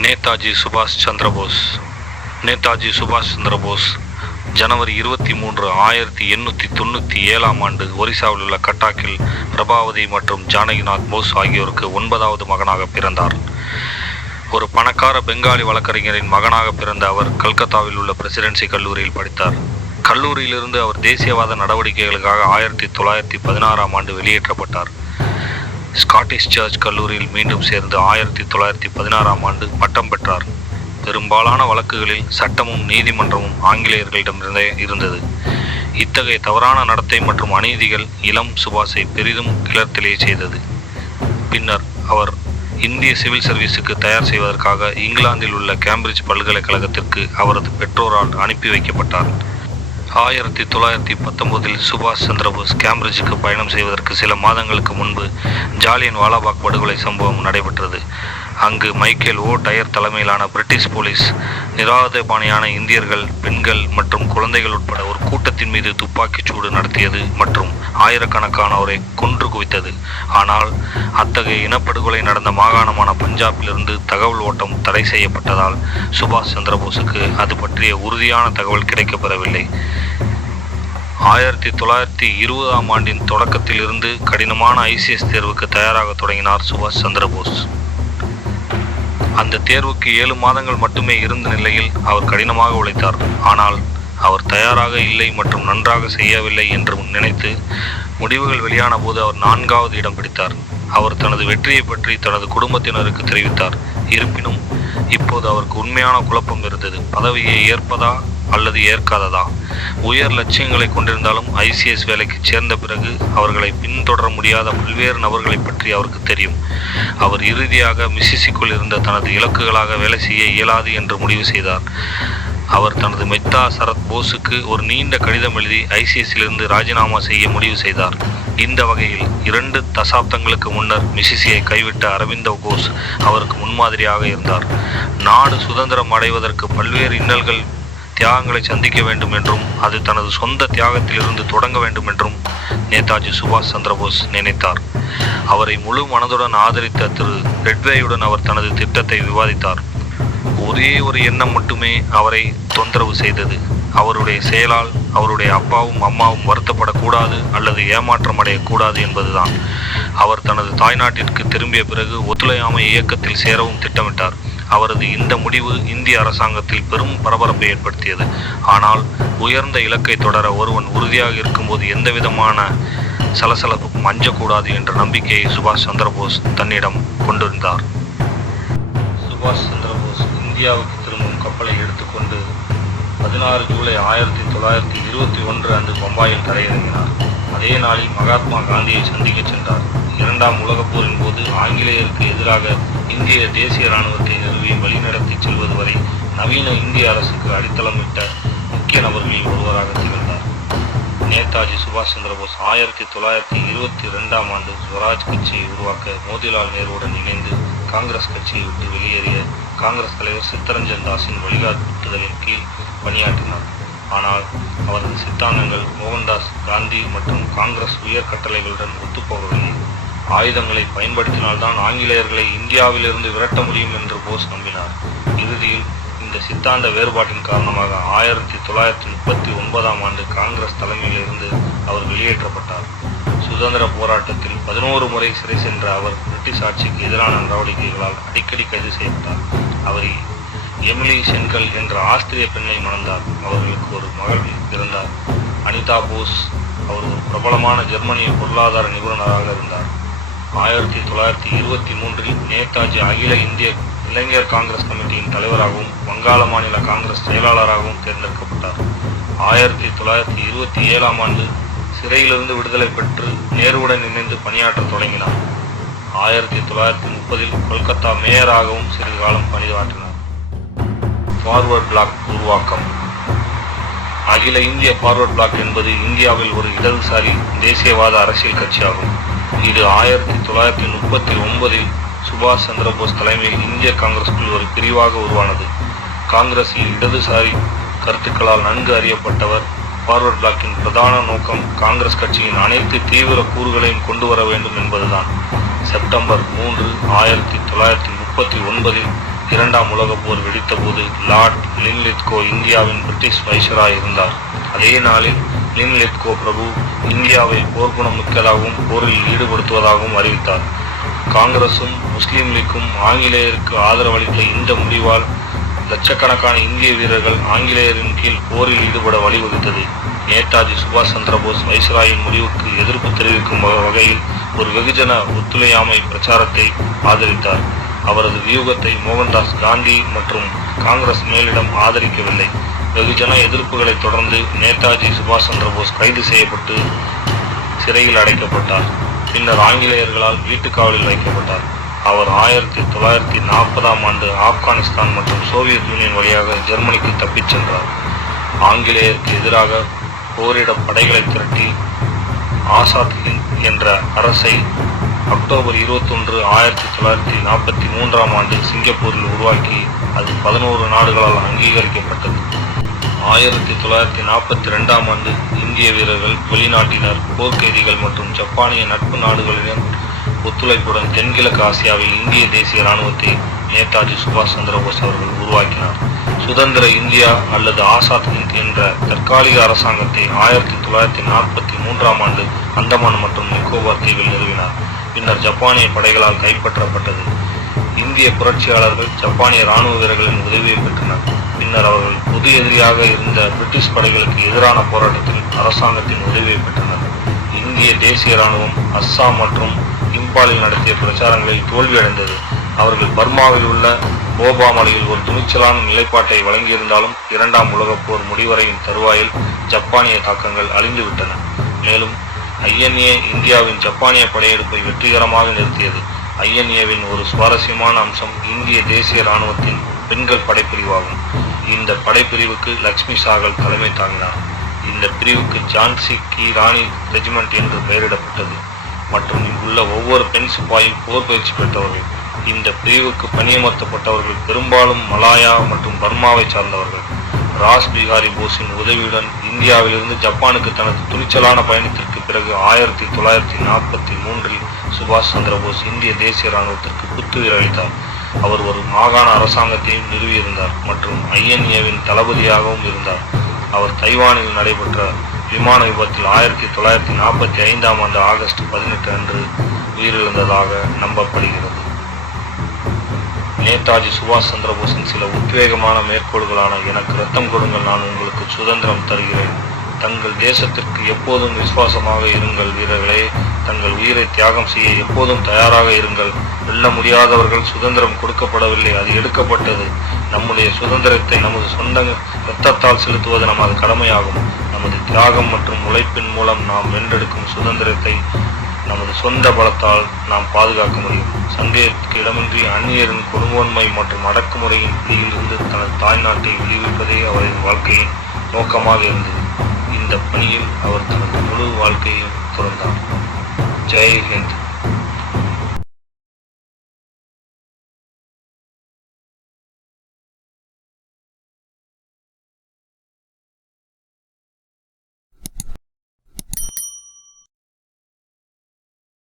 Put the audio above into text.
நேதாஜி சுபாஷ் சந்திர போஸ். நேதாஜி சுபாஷ் சந்திர போஸ் ஜனவரி 23, 1897 ஒரிசாவில் உள்ள கட்டாக்கில் பிரபாவதி மற்றும் ஜானகிநாத் போஸ் ஆகியோருக்கு 9வது மகனாக பிறந்தார். ஒரு பணக்கார பெங்காலி வழக்கறிஞரின் மகனாக பிறந்த அவர் கல்கத்தாவில் உள்ள பிரசிடென்சி கல்லூரியில் படித்தார். கல்லூரியிலிருந்து அவர் தேசியவாத நடவடிக்கைகளுக்காக 1916 வெளியேற்றப்பட்டார். ஸ்காட்டிஷ் சர்ச் கல்லூரியில் மீண்டும் சேர்ந்து 1916 பட்டம் பெற்றார். பெரும்பாலான வழக்குகளில் சட்டமும் நீதிமன்றமும் ஆங்கிலேயர்களிடமிருந்தே இருந்தது. இத்தகைய தவறான நடத்தை மற்றும் அநீதிகள் இளம் சுபாஷை பெரிதும் கிளர்த்தெழ செய்தது. பின்னர் அவர் இந்திய சிவில் சர்வீஸுக்கு தயார் செய்வதற்காக இங்கிலாந்தில் உள்ள கேம்பிரிட்ஜ் பல்கலைக்கழகத்திற்கு அவரது பெற்றோரால் அனுப்பி வைக்கப்பட்டார். 1919 சுபாஷ் சந்திர போஸ் கேம்பிரிட்ஜுக்கு பயணம் செய்வதற்கு சில மாதங்களுக்கு முன்பு ஜாலியன் வாலாபாக் படுகொலை சம்பவம் நடைபெற்றது. அங்கு மைக்கேல் ஓ டயர் தலைமையிலான பிரிட்டிஷ் போலீஸ் நிராயுதபாணியான இந்தியர்கள், பெண்கள் மற்றும் குழந்தைகள் உட்பட ஒரு கூட்டத்தின் மீது துப்பாக்கிச் சூடு நடத்தியது மற்றும் ஆயிரக்கணக்கானோரை கொன்று குவித்தது. ஆனால் அத்தகைய இனப்படுகொலை நடந்த மாகாணமான பஞ்சாபிலிருந்து தகவல் ஓட்டம் தடை செய்யப்பட்டதால் சுபாஷ் சந்திர போஸுக்கு அது பற்றிய உறுதியான தகவல் கிடைக்கப்பெறவில்லை. 1920 தொடக்கத்தில் இருந்து கடினமான ICS தேர்வுக்கு தயாராக தொடங்கினார் சுபாஷ் சந்திர போஸ். அந்த தேர்வுக்கு 7 மாதங்கள் மட்டுமே இருந்த நிலையில் அவர் கடினமாக உழைத்தார். ஆனால் அவர் தயாராக இல்லை மற்றும் நன்றாக செய்யவில்லை என்று நினைத்து முடிவுகள் வெளியான போது அவர் 4வது இடம் பிடித்தார். அவர் தனது வெற்றியை பற்றி தனது குடும்பத்தினருக்கு தெரிவித்தார். இருப்பினும் இப்போது அவருக்கு உண்மையான குழப்பம் இருந்தது. பதவியை ஏற்பதா அல்லது ஏற்காததா? உயர் லட்சியங்களை கொண்டிருந்தாலும் ICS வேலைக்கு சேர்ந்த பிறகு அவர்களை பின்தொடர முடியாத பல்வேறு நபர்களை பற்றி அவருக்கு தெரியும். அவர் இறுதியாக மிசிசிக்குள் இருந்த தனது இலக்குகளாக வேலை செய்ய இயலாது என்று முடிவு செய்தார். அவர் தனது மெத்தா சரத் போஸுக்கு ஒரு நீண்ட கடிதம் எழுதி ICSலிருந்து ராஜினாமா செய்ய முடிவு செய்தார். இந்த வகையில் 2 தசாப்தங்களுக்கு முன்னர் மிசிசியை கைவிட்ட அரவிந்த கோஷ் அவருக்கு முன்மாதிரியாக இருந்தார். நாடு சுதந்திரம் அடைவதற்கு பல்வேறு இன்னல்கள், தியாகங்களை சந்திக்க வேண்டும் என்றும் அது தனது சொந்த தியாகத்திலிருந்து தொடங்க வேண்டும் என்றும் நேதாஜி சுபாஷ் சந்திர போஸ் நினைத்தார். அவரை முழு மனதுடன் ஆதரித்த திரு ரெட்வேயுடன் அவர் தனது திட்டத்தை விவாதித்தார். ஒரே ஒரு எண்ணம் மட்டுமே அவரை தொந்தரவு செய்தது. அவருடைய செயலால் அவருடைய அப்பாவும் அம்மாவும் வருத்தப்படக்கூடாது அல்லது ஏமாற்றம் அடையக்கூடாது என்பதுதான். அவர் தனது தாய்நாட்டிற்கு திரும்பிய பிறகு ஒத்துழையாமை இயக்கத்தில் சேரவும் திட்டமிட்டார். அவரது இந்த முடிவு இந்திய அரசாங்கத்தில் பெரும் பரபரப்பை ஏற்படுத்தியது. ஆனால் உயர்ந்த இலக்கை தொடர ஒருவன் உறுதியாக இருக்கும்போது எந்தவிதமான சலசலப்புக்கும் அஞ்சக்கூடாது என்ற நம்பிக்கையை சுபாஷ் சந்திர போஸ் தன்னிடம் கொண்டிருந்தார். சுபாஷ் சந்திர போஸ் இந்தியாவுக்கு திரும்பும் கப்பலை எடுத்துக்கொண்டு 16 ஜூலை 1921 அன்று பம்பாயில் தரையிறங்கினார். அதே நாளில் மகாத்மா காந்தியை சந்திக்க சென்றார். 2ஆம் உலகப் போரின் போது ஆங்கிலேயருக்கு எதிராக இந்திய தேசிய இராணுவத்தை நிறுவி வழிநடத்தி செல்வது வரை நவீன இந்திய அரசுக்கு அடித்தளமிட்ட முக்கிய நபர்களில் ஒருவராக திகழ்ந்தார். நேதாஜி சுபாஷ் சந்திர போஸ் 1922 ஸ்வராஜ் கட்சியை உருவாக்க மோதிலால் நேருவுடன் இணைந்து காங்கிரஸ் கட்சியை விட்டு வெளியேறிய காங்கிரஸ் தலைவர் சித்தரஞ்சன் தாஸின் வழிகாட்டுதலின் கீழ் பணியாற்றினார். ஆனால் அவரது சித்தாந்தங்கள் மோகன்தாஸ் காந்தி மற்றும் காங்கிரஸ் உயர் கட்டளைகளுடன் ஒத்துப்போகவில்லை. ஆயுதங்களை பயன்படுத்தினால்தான் ஆங்கிலேயர்களை இந்தியாவிலிருந்து விரட்ட முடியும் என்று போஸ் நம்பினார். இறுதியில் இந்த சித்தாந்த வேறுபாட்டின் காரணமாக 1939 காங்கிரஸ் தலைமையிலிருந்து அவர் வெளியேற்றப்பட்டார். சுதந்திர போராட்டத்தில் 11 முறை சிறை சென்ற அவர் பிரிட்டிஷ் ஆட்சிக்கு எதிரான நடவடிக்கைகளால் அடிக்கடி கைது செய்யப்பட்டார். அவர் எமிலி சென்கல் என்ற ஆஸ்திரிய பெண்ணை மணந்தார். அவர்களுக்கு ஒரு மகள் பிறந்தார், அனிதா போஸ். அவர் ஒரு பிரபலமான ஜெர்மனிய பொருளாதார நிபுணராக இருந்தார். 1923 நேதாஜி அகில இந்திய இளைஞர் காங்கிரஸ் கமிட்டியின் தலைவராகவும் வங்காள மாநில காங்கிரஸ் செயலாளராகவும் தேர்ந்தெடுக்கப்பட்டார். 1927 சிறையிலிருந்து விடுதலை பெற்று நேருவுடன் இணைந்து பணியாற்ற தொடங்கினார். 1930 கொல்கத்தா மேயராகவும் சிறிது காலம் பணியாற்றினார். ஃபார்வர்ட் பிளாக் உருவாக்கம். அகில இந்திய ஃபார்வர்ட் பிளாக் என்பது இந்தியாவில் ஒரு இடதுசாரி தேசியவாத அரசியல் கட்சியாகும். இது 1939 சுபாஷ் சந்திர போஸ் தலைமையில் இந்திய காங்கிரஸுக்குள் ஒரு பிரிவாக உருவானது. காங்கிரஸில் இடதுசாரி கருத்துக்களால் நன்கு அறியப்பட்டவர். ஃபார்வர்ட் பிளாக்கின் பிரதான நோக்கம் காங்கிரஸ் கட்சியின் அனைத்து தீவிர கூறுகளையும் கொண்டு வர வேண்டும் என்பதுதான். செப்டம்பர் 3, 1939 இரண்டாம் உலகப் போர் வெடித்தபோது லார்ட் லின்லித்கோ இந்தியாவின் பிரிட்டிஷ் வைஸ்ராய் இருந்தார். அதே நாளில் லின்லித்கோ பிரபு இந்தியாவை போர்க்குணம் மிக்கதாகவும் போரில் ஈடுபடுத்துவதாகவும் அறிவித்தார். காங்கிரசும் முஸ்லீம் லீக்கும் ஆங்கிலேயருக்கு ஆதரவளித்த இந்த முடிவால் லட்சக்கணக்கான இந்திய வீரர்கள் ஆங்கிலேயரின் கீழ் போரில் ஈடுபட வழிவகுத்தது. நேதாஜி சுபாஷ் சந்திரபோஸ் வைஸ்ராயின் முடிவுக்கு எதிர்ப்பு தெரிவிக்கும் வகையில் ஒரு வெகுஜன ஒத்துழையாமை பிரச்சாரத்தை ஆதரித்தார். அவரது வியூகத்தை மோகன்தாஸ் காந்தி மற்றும் காங்கிரஸ் மேலிடம் ஆதரிக்கவில்லை. வெகுஜன எதிர்ப்புகளை தொடர்ந்து நேதாஜி சுபாஷ் சந்திரபோஸ் கைது செய்யப்பட்டு சிறையில் அடைக்கப்பட்டார். பின்னர் ஆங்கிலேயர்களால் வீட்டுக்காவலில் வைக்கப்பட்டார். அவர் 1940ஆம் ஆண்டு ஆப்கானிஸ்தான் மற்றும் சோவியத் யூனியன் வழியாக ஜெர்மனிக்கு தப்பிச் சென்றார். ஆங்கிலேயருக்கு எதிராக போரிட படைகளை திரட்டி ஆசாத் ஹிந்த் என்ற அரசை அக்டோபர் 21, 1943ஆம் ஆண்டு சிங்கப்பூரில் உருவாக்கி அது 11 நாடுகளால் அங்கீகரிக்கப்பட்டது. 1942ஆம் ஆண்டு இந்திய வீரர்கள், வெளிநாட்டினர், போர்க்கைதிகள் மற்றும் ஜப்பானிய நட்பு நாடுகளின் ஒத்துழைப்புடன் தென்கிழக்கு ஆசியாவில் இந்திய தேசிய இராணுவத்தை நேதாஜி சுபாஷ் சந்திரபோஸ் அவர்கள் உருவாக்கினார். சுதந்திர இந்தியா அல்லது ஆசாத் ஹிந்த் என்ற தற்காலிக அரசாங்கத்தை 1943ஆம் ஆண்டு அந்தமான் மற்றும் நிக்கோபார் தீவில் நிறுவினார். பின்னர் ஜப்பானிய படைகளால் கைப்பற்றப்பட்டது. இந்திய புரட்சியாளர்கள் ஜப்பானிய இராணுவ வீரர்களின் உதவியை பெற்றனர். பின்னர் அவர்கள் பொது எதிரியாக இருந்த பிரிட்டிஷ் படைகளுக்கு எதிரான போராட்டத்தில் அரசாங்கத்தின் உதவியை பெற்றனர். இந்திய தேசிய இராணுவம் அஸ்ஸாம் மற்றும் இம்பாலில் நடத்திய பிரச்சாரங்களில் தோல்வியடைந்தது. அவர்கள் பர்மாவில் உள்ள போபா மலையில் ஒரு துணிச்சலான நிலைப்பாட்டை வழங்கியிருந்தாலும் இரண்டாம் உலகப் போர் முடிவடையும் தருவாயில் ஜப்பானிய தாக்கங்கள் அழிந்துவிட்டன. மேலும் ஐஎன்ஏ இந்தியாவின் ஜப்பானிய படையெடுப்பை வெற்றிகரமாக நிறுத்தியது. ஐஎன்ஏவின் ஒரு சுவாரஸ்யமான அம்சம் இந்திய தேசிய இராணுவத்தின் பெண்கள் படைப்பிரிவாகும். இந்த படைப்பிரிவுக்கு லக்ஷ்மி சாகல் தலைமை தாங்கினார். இந்த பிரிவுக்கு ஜான்சி கி ராணி ரெஜிமெண்ட் என்று பெயரிடப்பட்டது மற்றும் இங்குள்ள ஒவ்வொரு பெண் சிப்பாயும் போர் பயிற்சி பெற்றவர்கள். இந்த பிரிவுக்கு பணியமர்த்தப்பட்டவர்கள் பெரும்பாலும் மலாயா மற்றும் பர்மாவை சார்ந்தவர்கள். ராஸ் பிகாரி போஸின் உதவியுடன் இந்தியாவிலிருந்து ஜப்பானுக்கு தனது துணிச்சலான பயணத்திற்கு பிறகு 1943இல் சுபாஷ் சந்திரபோஸ் இந்திய தேசிய இராணுவத்திற்கு புத்துயிர் அளித்தார். அவர் ஒரு மாகாண அரசாங்கத்தையும் நிறுவியிருந்தார் மற்றும் ஐஎன்ஏவின் தளபதியாகவும் இருந்தார். அவர் தைவானில் நடைபெற்ற விமான விபத்தில் 1945ஆம் ஆண்டு ஆகஸ்ட் 18 அன்று உயிரிழந்ததாக நம்பப்படுகிறது. நேதாஜி சுபாஷ் சந்திரபோஸின் சில உத்வேகமான மேற்கோள்களான எனக்கு ரத்தம் கொடுங்கள், நான் உங்களுக்கு சுதந்திரம் தருகிறேன், தங்கள் தேசத்திற்கு எப்போதும் விசுவாசமாக இருங்கள் வீரர்களே, தங்கள் உயிரை தியாகம் செய்ய எப்போதும் தயாராக இருங்கள், வெல்ல முடியாதவர்கள் சுதந்திரம் கொடுக்கப்படவில்லை, அது எடுக்கப்பட்டது. நம்முடைய சுதந்திரத்தை நமது சொந்த இரத்தத்தால் செலுத்துவது நமது கடமையாகும். நமது தியாகம் மற்றும் உழைப்பின் மூலம் நாம் வென்றெடுக்கும் சுதந்திரத்தை நமது சொந்த பலத்தால் நாம் பாதுகாக்க முடியும். சந்தேகத்துக்கு இடமின்றி அந்நியரின் கொடுங்கோன்மை மற்றும் அடக்குமுறையின் பிடியிலிருந்து தனது தாய்நாட்டை விடுவிப்பதே அவரின் வாழ்க்கையின் நோக்கமாக இருந்தது. இந்த பணியில் அவர் தனது முழு வாழ்க்கையையும் துறந்தார். ஜெய் ஹிந்த்.